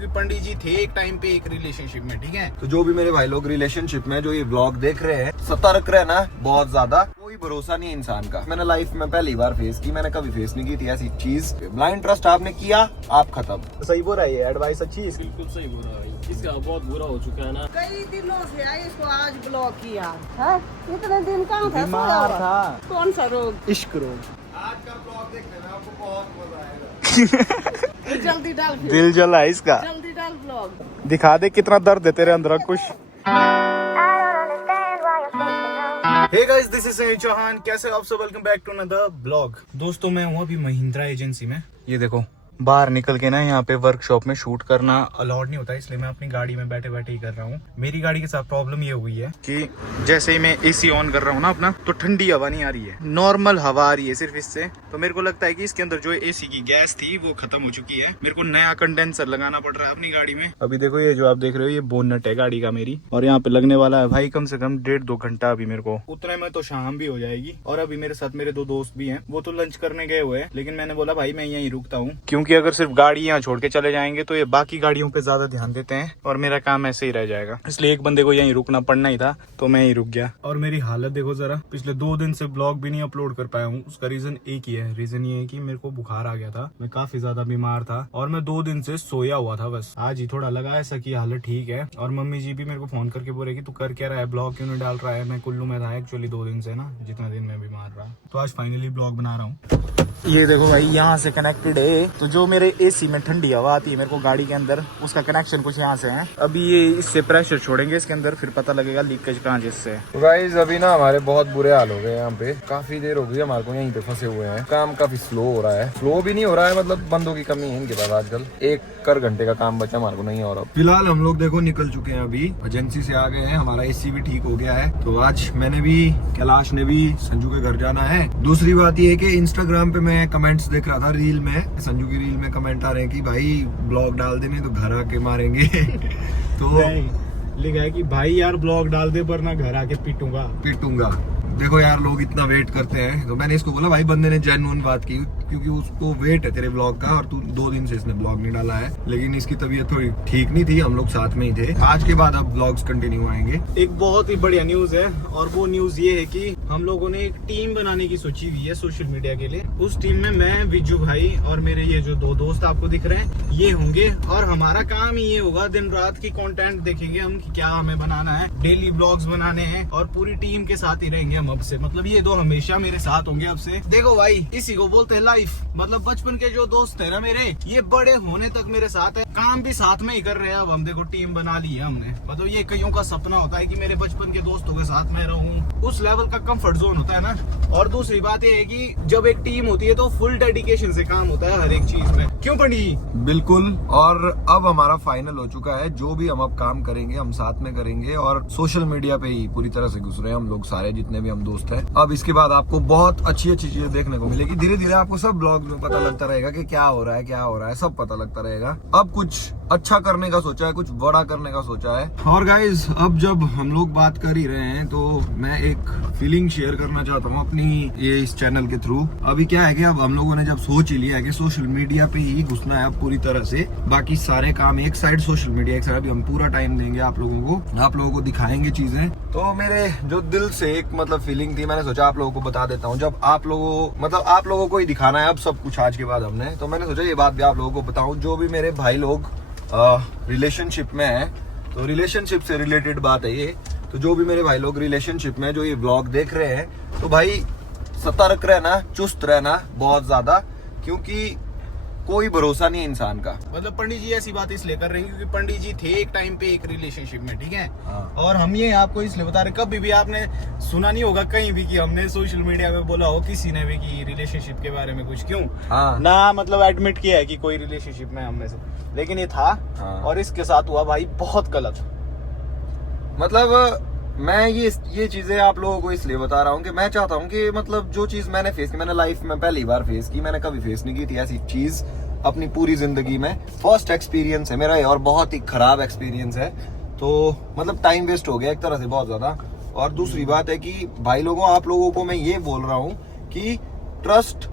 क्योंकि पंडित जी थे एक टाइम पे एक रिलेशनशिप में, ठीक है। तो जो भी मेरे भाई लोग रिलेशनशिप में जो ये ब्लॉग देख रहे हैं, सतर्क रहना बहुत ज्यादा, कोई भरोसा नहीं है इंसान का। मैंने लाइफ में पहली बार फेस की, मैंने कभी फेस नहीं की थी ऐसी चीज। ब्लाइंड ट्रस्ट आपने किया, आप खत्म। सही बोल रहा है, ये एडवाइस अच्छी है। बिल्कुल सही बोल रहा है, इसका बहुत बुरा हो चुका है ना। कई दिनों से आई, इसको आज ब्लॉक किया है। इतने दिन कहाँ था, बीमार था। कौन सा रोग? इश्क रोग। आज का ब्लॉग देखने में आपको बहुत मजा आएगा। जल्दी डाल फिर। दिल जला है इसका। जल्दी डाल ब्लॉग। दिखा दे कितना दर्द है तेरे अंदर कुछ। Hey guys, this is Sunny Chauhan. कैसे आप सब? Welcome back to another blog. दोस्तों, मैं हूँ अभी महिंद्रा एजेंसी में। ये देखो, बाहर निकल के ना यहाँ पे वर्कशॉप में शूट करना अलाउड नहीं होता, इसलिए मैं अपनी गाड़ी में बैठे बैठे ही कर रहा हूँ। मेरी गाड़ी के साथ प्रॉब्लम ये हुई है कि जैसे ही मैं एसी ऑन कर रहा हूँ ना अपना, तो ठंडी हवा नहीं आ रही है, नॉर्मल हवा आ रही है सिर्फ इससे। तो मेरे को लगता है कि इसके अंदर जो एसी की गैस थी वो खत्म हो चुकी है। मेरे को नया कंडेंसर लगाना पड़ रहा है अपनी गाड़ी में। अभी देखो, ये जो आप देख रहे हो ये बोनट है गाड़ी का मेरी, और यहाँ पे लगने वाला है भाई कम से कम 1.5-2 घंटा। अभी मेरे को उतने में तो शाम भी हो जाएगी। और अभी मेरे साथ मेरे 2 दोस्त भी हैं, वो तो लंच करने गए हुए हैं, लेकिन मैंने बोला भाई मैं यहीं रुकता हूँ, क्योंकि अगर सिर्फ गाड़ी यहाँ छोड़ के चले जाएंगे तो ये बाकी गाड़ियों पे ज्यादा ध्यान देते हैं और मेरा काम ऐसे ही रह जाएगा। इसलिए एक बंदे को यहीं रुकना पड़ना ही था, तो मैं ही रुक गया। और मेरी हालत देखो जरा, पिछले 2 दिन से ब्लॉग भी नहीं अपलोड कर पाया हूँ। उसका रीजन एक ही है, रीजन ये है कि मेरे को बुखार आ गया था, मैं काफी ज्यादा बीमार था और मैं 2 दिन से सोया हुआ था। बस आज ही थोड़ा लगा ऐसा कि हालत ठीक है। और मम्मी जी भी मेरे को फोन करके बोले कि तू कर क्या रहा है, ब्लॉग क्यों नहीं डाल रहा है। मैं कुल्लू में था एक्चुअली 2 दिन से ना, जितना दिन मैं बीमार रहा, तो आज फाइनली ब्लॉग बना रहा हूँ। ये देखो भाई, यहाँ से कनेक्टेड है, तो जो मेरे एसी में ठंडी हवा आती है मेरे को गाड़ी के अंदर, उसका कनेक्शन कुछ यहाँ से है। अभी ये इससे प्रेशर छोड़ेंगे इसके अंदर, फिर पता लगेगा लीकेज कहाँ जिससे। तो गाइस अभी ना हमारे बहुत बुरे हाल हो गए यहाँ पे। काफी देर हो गई हमारे को यहीं पे फंसे हुए हैं। काम काफी स्लो हो रहा है, स्लो भी नहीं हो रहा है, मतलब बंदों की कमी है इनके पास आजकल। 1 घंटे का काम बचा हमारे को नहीं हो रहा। फिलहाल हम लोग देखो निकल चुके हैं, अभी एजेंसी से आ गए हैं, हमारा एसी भी ठीक हो गया है। तो आज मैंने भी, कैलाश ने भी संजू के घर जाना है। दूसरी बात ये है कि इंस्टाग्राम पे मैं कमेंट्स देख रहा था, रील में, संजू की रील में कमेंट आ रहे हैं कि भाई ब्लॉग डाल दे नहीं तो घर आके मारेंगे। तो लिखा है कि भाई यार ब्लॉग डाल दे पर ना घर आके पीटूंगा। देखो यार, लोग इतना वेट करते हैं, तो मैंने इसको बोला भाई, बंदे ने जेन्युइन बात की, क्योंकि उसको वेट है तेरे ब्लॉग का और तू 2 दिन से इसने ब्लॉग नहीं डाला है। लेकिन इसकी तबीयत थोड़ी ठीक नहीं थी, हम लोग साथ में ही थे। आज के बाद अब ब्लॉग्स कंटिन्यू आएंगे। एक बहुत ही बढ़िया न्यूज है, और वो न्यूज ये है कि हम लोगों ने एक टीम बनाने की सोची हुई है सोशल मीडिया के लिए। उस टीम में मैं, विजू भाई और मेरे ये जो 2 दोस्त आपको दिख रहे हैं ये होंगे। और हमारा काम ही ये होगा, दिन रात की कंटेंट देखेंगे हम कि क्या हमें बनाना है, डेली ब्लॉग्स बनाने हैं, और पूरी टीम के साथ ही रहेंगे हम अब से। मतलब ये 2 हमेशा मेरे साथ होंगे अब से। देखो भाई, इसी को बोलते हैं लाइफ। मतलब बचपन के जो दोस्त है ना मेरे, ये बड़े होने तक मेरे साथ है, काम भी साथ में ही कर रहे हैं। अब हम देखो टीम बना ली है हमने। मतलब ये कईयों का सपना होता है कि मेरे बचपन के दोस्तों के साथ मैं रहूं, उस लेवल का कंफर्ट जोन होता है ना। और दूसरी बात ये है कि जब एक टीम होती है तो फुल डेडिकेशन से काम होता है हर एक चीज में। क्यों पंडित? बिल्कुल। और अब हमारा फाइनल हो चुका है, जो भी हम अब काम करेंगे हम साथ में करेंगे, और सोशल मीडिया पे ही पूरी तरह से घुस रहे हैं हम लोग सारे, जितने भी हम दोस्त हैं। अब इसके बाद आपको बहुत अच्छी अच्छी चीजें देखने को मिलेगी। धीरे धीरे आपको सब ब्लॉग में पता लगता रहेगा कि क्या हो रहा है, सब पता लगता रहेगा। अब कुछ अच्छा करने का सोचा है, कुछ बड़ा करने का सोचा है। और गाइज, अब जब हम लोग बात कर ही रहे हैं तो मैं एक फीलिंग शेयर करना चाहता हूँ अपनी ये इस चैनल के थ्रू। अभी क्या है कि अब हम लोगों ने जब सोच ही लिया है कि सोशल मीडिया पे ही घुसना है अब पूरी तरह से, बाकी सारे काम एक साइड, सोशल मीडिया एक साइड। अभी हम पूरा टाइम देंगे आप लोगों को दिखाएंगे चीजें। तो मेरे जो दिल से एक मतलब फीलिंग थी, मैंने सोचा आप लोगों को बता देता हूँ। जब आप लोगों को ही दिखाना है अब सब कुछ आज के बाद हमने, तो मैंने सोचा ये बात भी आप लोगों को बताऊं। जो भी मेरे भाई लोग रिलेशनशिप में है, तो रिलेशनशिप से रिलेटेड बात है ये। तो जो भी मेरे भाई लोग रिलेशनशिप में जो ये ब्लॉग देख रहे हैं, तो भाई सतर्क रहना, चुस्त रहना बहुत ज्यादा, क्योंकि कोई भरोसा नहीं है इंसान का। मतलब पंडित जी ऐसी बात इसलिए कर रहे हैं क्योंकि पंडित जी थे एक टाइम पे एक रिलेशनशिप में, ठीक है। हाँ। और हम ये आपको इसलिए बता रहे, कभी भी आपने सुना नहीं होगा कहीं भी कि हमने सोशल मीडिया में बोला हो किसी ने भी कि रिलेशनशिप के बारे में कुछ। क्यों? हाँ। ना मतलब एडमिट किया है कि कोई रिलेशनशिप में हमने से, लेकिन ये था। हाँ। और इसके साथ हुआ भाई बहुत गलत। मतलब मैं ये चीजें आप लोगों को इसलिए बता रहा हूँ कि मैं चाहता हूँ कि मतलब जो चीज मैंने फेस की, मैंने लाइफ में पहली बार फेस की, मैंने कभी फेस नहीं की थी ऐसी चीज अपनी पूरी जिंदगी में। फर्स्ट एक्सपीरियंस है मेरा और बहुत ही खराब एक्सपीरियंस है। तो मतलब टाइम वेस्ट हो गया एक तरह से बहुत ज्यादा। और दूसरी बात है कि भाई लोगों, आप लोगों को मैं ये बोल रहा हूँ कि ट्रस्ट,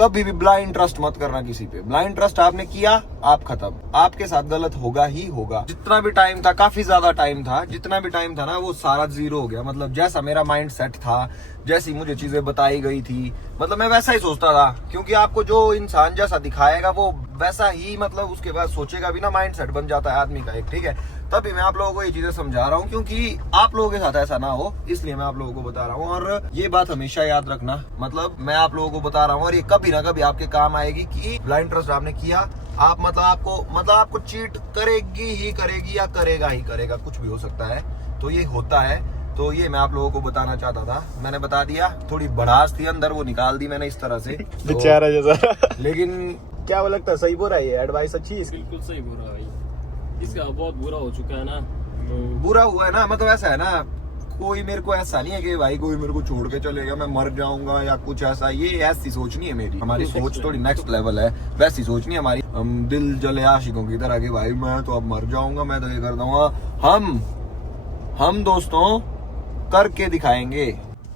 कभी भी ब्लाइंड ट्रस्ट मत करना किसी पे। ब्लाइंड ट्रस्ट आपने किया, आप खत्म, आपके साथ गलत होगा ही होगा। जितना भी टाइम था, काफी ज्यादा टाइम था, जितना भी टाइम था ना वो सारा जीरो हो गया। मतलब जैसा मेरा माइंड सेट था, जैसी मुझे चीजें बताई गई थी, मतलब मैं वैसा ही सोचता था। क्योंकि आपको जो इंसान जैसा दिखाएगा वो वैसा ही मतलब उसके बाद सोचेगा भी ना, माइंड सेट बन जाता है आदमी का एक, ठीक है। तभी मैं आप लोगों को ये चीजें समझा रहा हूँ, क्योंकि आप लोगों के साथ ऐसा ना हो, इसलिए मैं आप लोगों को बता रहा हूँ। और ये बात हमेशा याद रखना, मतलब मैं आप लोगों को बता रहा हूँ और ये कभी ना कभी आपके काम आएगी कि ब्लाइंड ट्रस्ट आपने किया, आप मतलब आपको चीट करेगी ही करेगी या करेगा ही करेगा, कुछ भी हो सकता है। तो ये होता है, तो ये मैं आप लोगों को बताना चाहता था, मैंने बता दिया। थोड़ी भड़ास थी अंदर, वो निकाल दी मैंने इस तरह से बेचारा जैसा। लेकिन क्या वो लगता है सही बोल रहा है, ये एडवाइस अच्छी है इसकी? बिल्कुल सही बोल रहा है भाई, इसका बहुत बुरा हो चुका है ना। तो बुरा हुआ है ना, मतलब ऐसा है ना, कोई मेरे को ऐसा नहीं है कि भाई कोई मेरे को छोड़ के चलेगा, मैं मर जाऊंगा या कुछ ऐसा, ये ऐसी सोच नहीं है मेरी। हमारी सोच थोड़ी नेक्स्ट लेवल है, वैसी सोच नहीं है हमारी। हम दिल जले आशिकों की तरह के, भाई मैं तो अब मर जाऊंगा, मैं तो ये कर दूंगा। हम दोस्तों करके दिखाएंगे।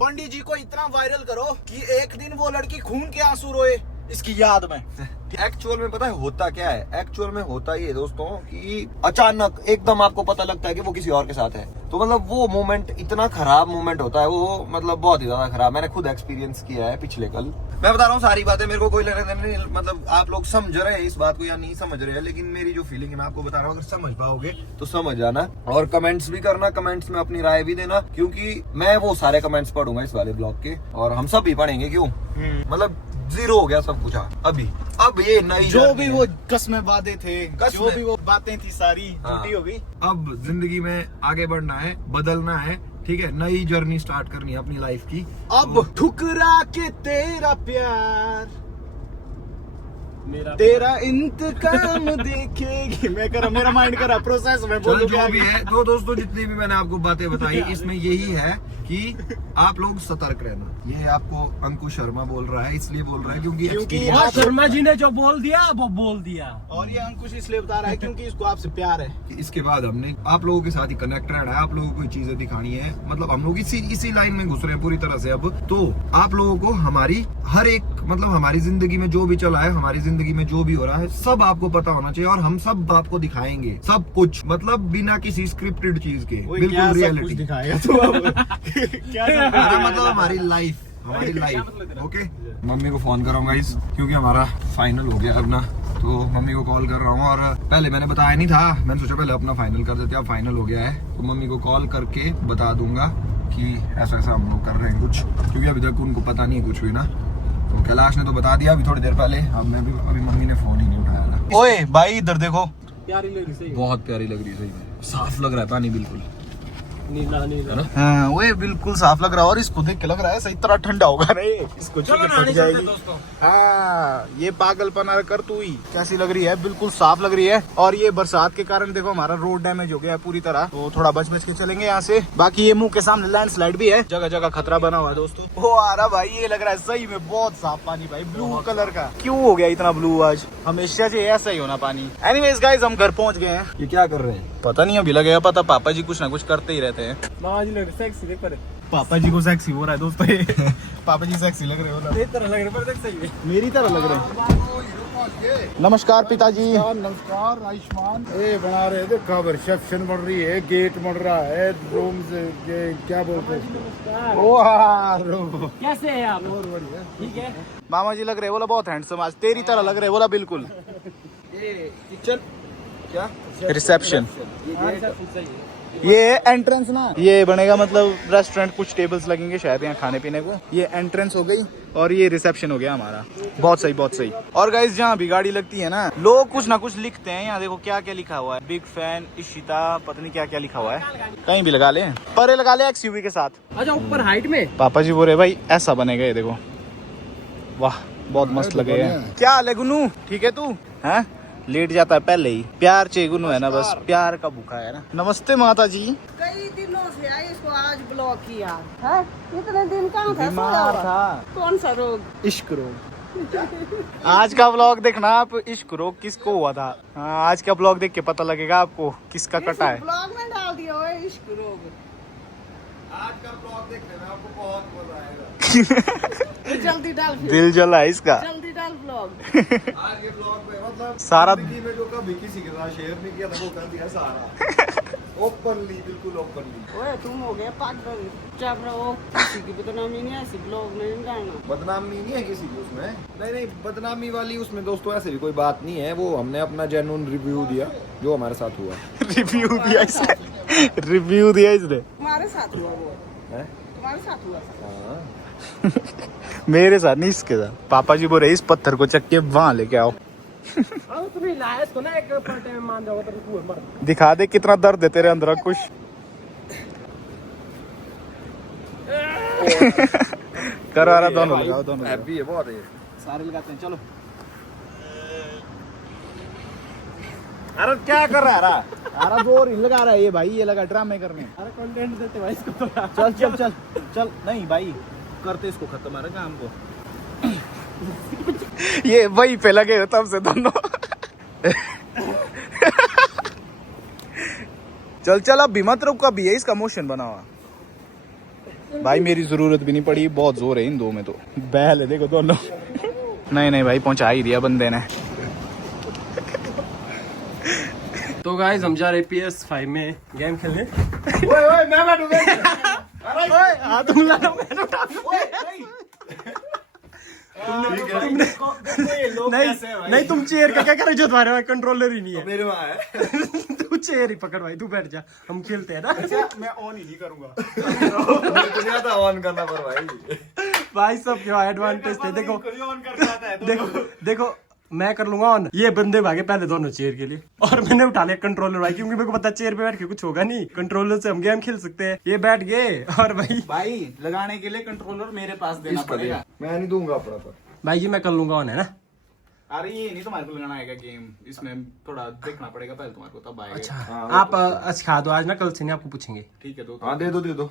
पंडित जी को इतना वायरल करो कि एक दिन वो लड़की खून के आंसू रोए इसकी याद में। एक्चुअल में पता है होता क्या है, एक्चुअल में होता ये दोस्तों कि अचानक एकदम आपको पता लगता है कि वो किसी और के साथ है। तो मतलब वो मोमेंट इतना खराब मोमेंट होता है वो, मतलब बहुत ही ज्यादा खराब। मैंने खुद एक्सपीरियंस किया है पिछले कल। मैं बता रहा हूँ सारी बातें, मेरे को कोई लेने देने नहीं, मतलब आप लोग समझ रहे हैं इस बात को या नहीं समझ रहे हैं, लेकिन मेरी जो फीलिंग है मैं आपको बता रहा हूँ। अगर समझ पाओगे तो समझ जाना, और कमेंट्स भी करना, कमेंट्स में अपनी राय भी देना, क्योंकि मैं वो सारे कमेंट्स पढ़ूंगा इस वाले ब्लॉग के, और हम सब भी पढ़ेंगे। क्यों? मतलब जीरो हो गया सब कुछ अभी। अब ये नई जो भी वो कसमें वादे थे, कसमें। जो भी वो बातें थी सारी हाँ। झूठी हो गई। अब जिंदगी में आगे बढ़ना है, बदलना है, ठीक है, नई जर्नी स्टार्ट करनी है अपनी लाइफ की। अब ठुकरा के तेरा प्यार, मेरा तेरा इंतकाम देखेगी। मैं कर मेरा माइंड कर रहा प्रोसेस में चलो बोलो जो भी है, तो दोस्तों जितनी भी मैंने आपको बातें बताई इसमें यही है कि आप लोग सतर्क रहना। ये आपको अंकुश शर्मा बोल रहा है, इसलिए बोल रहा है क्योंकि experience- और शर्मा जी ने जो बोल दिया वो बोल दिया। और ये अंकुश इसलिए बता रहा है क्योंकि इसको आपसे प्यार है। इसके बाद हमने आप लोगों के साथ ही कनेक्ट रहना है, आप लोगों को चीजें दिखानी है। मतलब हम लोग इसी लाइन में घुस रहे हैं पूरी तरह से अब। तो आप लोगों को हमारी हर एक, मतलब हमारी जिंदगी में जो भी चला है, हमारी जिंदगी में जो भी हो रहा है, सब आपको पता होना चाहिए, और हम सब आपको दिखाएंगे सब कुछ, मतलब बिना किसी स्क्रिप्टेड चीज के, बिल्कुल रियलिटी दिखाएगा तो क्या मतलब हमारी लाइफ ओके। मम्मी को फोन कर रहा हूँ गाइस, क्योंकि हमारा फाइनल हो गया अब ना, तो मम्मी को कॉल कर रहा हूँ। और पहले मैंने बताया नहीं था, मैंने सोचा पहले अपना फाइनल कर देते, अब फाइनल हो गया है तो मम्मी को कॉल करके बता दूंगा कि ऐसा ऐसा हम लोग कर रहे हैं कुछ, क्योंकि अभी तक उनको पता नहीं है कुछ भी ना। तो कैलाश ने तो बता दिया अभी थोड़ी देर पहले, अब मैं भी, अभी मम्मी ने फोन ही नहीं उठाया था। ओए भाई इधर देखो, प्यारी लग रही सही बहुत प्यारी लग रही है, सही में साफ लग रहा है पानी बिल्कुल, नीला नीला है ना? हाँ वो बिल्कुल साफ लग रहा है, और इसको देख के लग रहा है सही तरह ठंडा होगा रे, इसको चलो फट नहाने चलते जाएगी। हैं दोस्तों। हाँ ये पागलपना कर तू ही, कैसी लग रही है, बिल्कुल साफ लग रही है। और ये बरसात के कारण देखो हमारा रोड डैमेज हो गया है पूरी तरह, तो थोड़ा बच बच के चलेंगे यहाँ से। बाकी ये मुंह के सामने लैंडस्लाइड भी है, जगह जगह खतरा बना हुआ है दोस्तों। वो आ रहा भाई, ये लग रहा है सही में बहुत साफ पानी भाई, ब्लू कलर का। क्यों हो गया इतना ब्लू आज, हमेशा से ऐसा ही होना पानी। एनीवेज गाइस हम घर पहुंच गए हैं। ये क्या कर रहे हैं? पता नहीं अभी लगेगा पता, पापा जी कुछ ना कुछ करते ही रहते हैं। मामा जी लग रहे सेक्सी देख पर पापा जी को सेक्सी हो रहा है दोस्तों ये। पापा जी सेक्सी लग रहे हो ना, तेरी तरह लग रहे पर देख सही है। मेरी तरह लग रहे हैं। नमस्कार पिताजी। नमस्कार आयुष्मान। ये बना रहे थे कब रिसेप्शन बन रही है, गेट बन रहा है, रूम से ये क्या बोलते हैं, ओ कैसे है आप? ठीक है। मामा जी लग रहे बोला बहुत हैंडसम, आज तेरी तरह लग रहे बोला बिल्कुल। ये किचन क्या? रिसेप्शन, सही है। ये एंट्रेंस ना, ये बनेगा मतलब रेस्टोरेंट, कुछ टेबल्स लगेंगे शायद यहाँ खाने पीने को। ये एंट्रेंस हो गई और ये रिसेप्शन हो गया हमारा। बहुत सही बहुत सही। और गाइस जहाँ भी गाड़ी लगती है ना, लोग कुछ ना कुछ लिखते हैं। यहाँ देखो क्या क्या लिखा हुआ है, बिग फैन इशिता, पता नहीं क्या क्या लिखा हुआ है। कहीं भी लगा ले, परे लगा ले एक्सयूवी के साथ। अच्छा ऊपर हाइट में पापा जी बोल रहे भाई ऐसा बनेगा, ये देखो वाह बहुत मस्त लगे है। क्या ले गुनू, ठीक है तू है? लेट जाता है पहले ही, प्यार चाहिए गुनू है ना, बस प्यार का भूखा है ना। नमस्ते माता जी। कई दिनों से आई, इसको आज ब्लॉक किया है। इतने दिन कहाँ था, बीमार सोया हुआ? था। कौन सा रोग? इश्क रोग। आज का ब्लॉग देखना आप, इश्क रोग किसको हुआ था। हाँ आज का ब्लॉग देख के पता लगेगा आपको किसका कटा है। ब्लॉग में डाल दिया हुआ है इश्क रोग। आज का ब्लॉग देखने में आपको बहुत मजा आएगा। जल्दी डाल फिर। दिल जला इसका। जल्दी डाल ब्लॉग। आज के ब्लॉग में मतलब सारा- जिंदगी में जो कभी किसी के साथ शेयर नहीं किया था वो कर दिया सारा। ओपनली, बिल्कुल ओपनली। ओए तुम हो गए पागल। चुप रहो, किसी की बदनामी नहीं ऐसी ब्लॉग में नहीं डालना। बदनामी नहीं है किसी की उसमें। नहीं, बदनामी वाली उसमें दोस्तों ऐसे भी कोई बात नहीं है। वो हमने अपना जेन्युइन रिव्यू दिया जो हमारे साथ हुआ। रिव्यू दिया इसने। रिव्यू दिया इसने। तुम्हारे साथ हुआ वो। है? तुम्हारे साथ हुआ। हाँ। मेरे साथ नहीं, इसके साथ। पापा जी बोल रहे इस पत्थर को चक के वहां लेके आओ। तुम्हें लाया इसको ना एक पर्टे में मान जाओ तो तू मर। दिखा दे कितना दर्द है तेरे अंदर कुछ। करो आ रहा, दोनों लगाओ, दोनों लगाओ। हैप्पी है बहुत है। सारे लगाते हैं, चलो। अरे क्या कर रहा है? अरे जोर ही लगा रहा है ये भाई, ये लगा ड्रामे करने। अरे कंटेंट देते भाई इसको तो। चल चल चल चल, नहीं भाई करते इसको खत्म, हमारे काम को। ये वही पे लगे हो तब से दोनों। चल चल, अब भी मत रुक, अभी है इसका मोशन बना हुआ। भाई मेरी जरूरत भी नहीं पड़ी, बहुत जोर है इन दो में तो। बैल है देखो दोनों। नहीं नहीं भाई, पहुंचा ही दिया बंदे ने। तो गाइस हम जा रहे PS5 में गेम खेलने। ओए मैं बैठूंगा। ओए हाथ मिला लो, मैं उठा। नहीं तुम चेयर का क्या कर रहे हो? तुम्हारे पास कंट्रोलर ही नहीं है। मेरे वहाँ है। तू चेयर ही पकड़ भाई, तू बैठ जा, हम खेलते हैं ना। मैं ऑन ही नहीं करूंगा। मेरे को नहीं आता ऑन करना पर भाई। भाई सब क्यों एडवांटेज थे, देखो देखो देखो, मैं कर लूंगा ऑन। ये बंदे भागे पहले दोनों चेयर के लिए, और मैंने उठा लिया कंट्रोलर भाई, क्योंकि मेरे को पता चेयर पे बैठ के कुछ होगा नहीं, कंट्रोलर से हम गेम खेल सकते हैं। ये बैठ गए, और भाई लगाने के लिए कंट्रोलर मेरे पास देना पड़ेगा। मैं नहीं दूंगा अपना पर। भाई जी मैं कर लूंगा ऑन, है ना? अरे ये नहीं तुम्हारे को लगाना आएगा गेम, इसमें थोड़ा देखना पड़ेगा पहले तुम्हारे को, तब आएगा। अच्छा हाँ, आप सिखा दो आज ना, कल से नहीं आपको पूछेंगे। ठीक है तो। हाँ दे दो।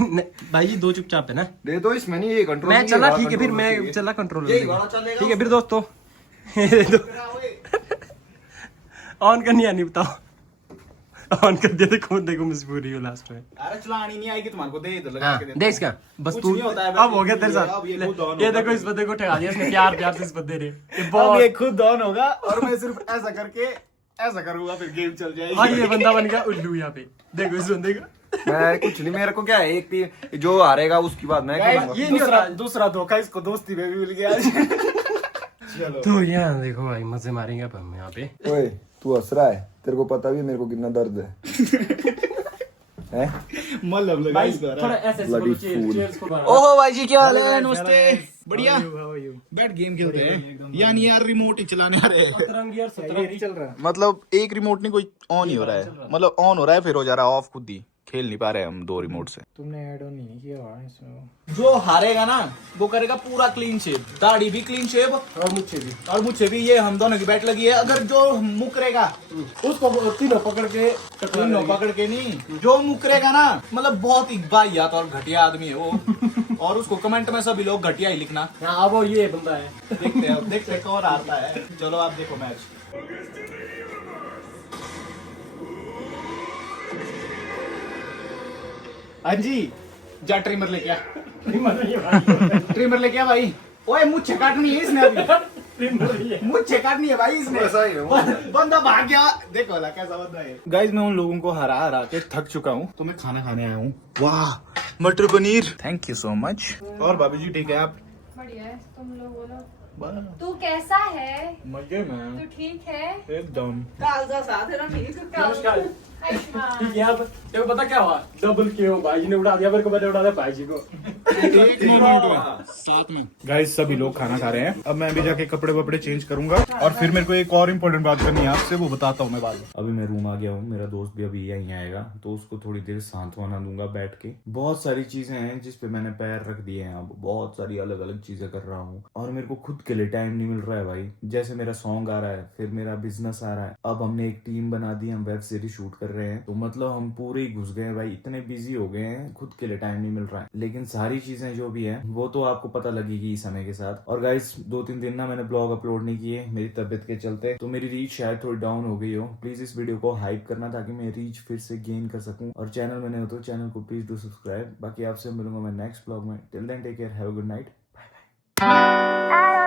नहीं, भाई जी दो चुपचाप है ना। दे दो, इसमें नहीं ये कंट्रोल। मैं चला, ठीक है फिर मैं चला कंट्रोलर। यही वाला चलेगा। ठीक है फिर दोस्तों। ऑन करनी है नहीं, बताओ। ऑन कर दिया, देखो देखो मजबूरी हो लास्ट में। अरे चलानी नहीं आएगी तुम्हारे को, दे इधर लगा हाँ, के दे। देख इसका बस कुछ तू नहीं होता है, अब हो गया तेरे साथ। अब ये खुद on ये होगा। देखो इस बंदे को ठगा दिया इसने, प्यार प्यार से इस बंदे ने। ये अब बहुत ये खुद ऑन होगा और मैं सिर्फ ऐसा करके ऐसा करूंगा, फिर गेम चल जाएगी। और ये बंदा बन गया उल्लू यहाँ पे, देखो इस बंदे का। मैं कुछ नहीं, मेरे को क्या है, एक टीम जो हारेगा उसकी बात मैं करूंगा। ये नहीं होता। दूसरा धोखा इसको दोस्ती में भी मिल गया आज। चलो तो यहाँ देखो भाई, मजे मारेंगे अब हम यहाँ पे। ओए तू हंस रहा है, तेरे को पता भी है मेरे को कितना दर्द है। हैं? मतलब लगा भाई इसको। थोड़ा ऐसे Bloody चेयर fool. चेयर्स को बढ़ा। ओहो भाई जी, क्या हाल है? नमस्ते। बढ़िया। How are you? बैठ गेम खेलते हैं। यानी यार रिमोट ही चलाने आ रहे हैं। सतरंगी और सतरंगी चल रहा है। मतलब एक रिमोट नहीं, कोई ऑन ही हो रहा है, मतलब ऑन हो रहा है फिर हो जा रहा है ऑफ, खुद ही खेल नहीं पा रहे हम दो रिमोट से। तुमने ऐड ऑन नहीं किया हुआ इसमें। जो हारेगा ना वो करेगा पूरा क्लीन शेव, दाढ़ी भी क्लीन शेव और मुझे भी। और मुझे भी। ये हम दोनों की बैट लगी है। अगर जो मुकरेगा उसको तीनों पकड़ के तीनों पकड़ के नहीं, जो मुकरेगा ना, मतलब बहुत ही वाहियात और घटिया आदमी है वो। और उसको कमेंट में सभी लोग घटिया ही लिखना। हाँ अब वो ये बंदा है। देखते हैं, अब देखते हैं कौन हारता है। चलो आप देखो मैच। हाँ जी, जा ट्रिमर लेके आ। ट्रिमर लेके आ भाई। ओए मुझे काटनी है इसने अभी। मुझे काटनी है भाई इसने। ऐसा ही है वो। बंदा भाग गया। देखो वाला कैसा बंदा है। गाइस मैं उन लोगों को हरा हरा के थक चुका हूँ, तो मैं खाना खाने आया हूँ। वाह, मटर paneer, thank you so much. और भाभी जी ठीक है आप? बढ़िया है, तुम लोग बोलो वाह, तू कैसा है? मजे में तू ठीक है? एकदम। कालजा साथ है ना ठीक। नमस्कार। आयुष्मान। ठीक है, अब देखो पता क्या हुआ, डबल क्यों भाई जी ने उड़ा दिया, मेरे को मैंने उड़ा दिया भाई जी को। एक मोमेंट में साथ में। गाइस सभी लोग खाना खा रहे हैं, अब मैं भी जाके कपड़े वपड़े चेंज करूंगा, और फिर मेरे को एक और इम्पोर्टेंट बात करनी है आपसे, वो बताता हूँ मैं बाद में। अभी मैं रूम आ गया हूँ, मेरा दोस्त भी अभी यहीं आएगा, तो उसको थोड़ी देर सांत्वना दूंगा बैठ के। बहुत सारी चीजें हैं जिसपे मैंने पैर रख दिए हैं, अब बहुत सारी अलग अलग चीजें कर रहा हूँ, और मेरे को खुद के लिए टाइम नहीं मिल रहा है भाई। जैसे मेरा सॉन्ग आ रहा है, फिर मेरा बिजनेस आ रहा है, अब हमने एक टीम बना दी, हम वेब सीरीज शूट रहे हैं, तो मतलब हम पूरे ही घुस गए हैं भाई, इतने बिजी हो गए हैं, खुद के लिए टाइम नहीं मिल रहा है। लेकिन सारी चीजें जो भी है वो तो आपको पता लगेगी इस समय के साथ। और गाइस 2-3 दिन ना मैंने ब्लॉग अपलोड नहीं किए मेरी तबियत के चलते, तो मेरी रीच शायद थोड़ी डाउन हो गई हो। प्लीज इस वीडियो को हाइप करना ताकि मैं रीच फिर से गेन कर सकूं, और चैनल में नए हो तो चैनल को प्लीज डू सब्सक्राइब। बाकी आपसे मिलूंगा मैं नेक्स्ट ब्लॉग में। Till then take care, have a good night, bye bye.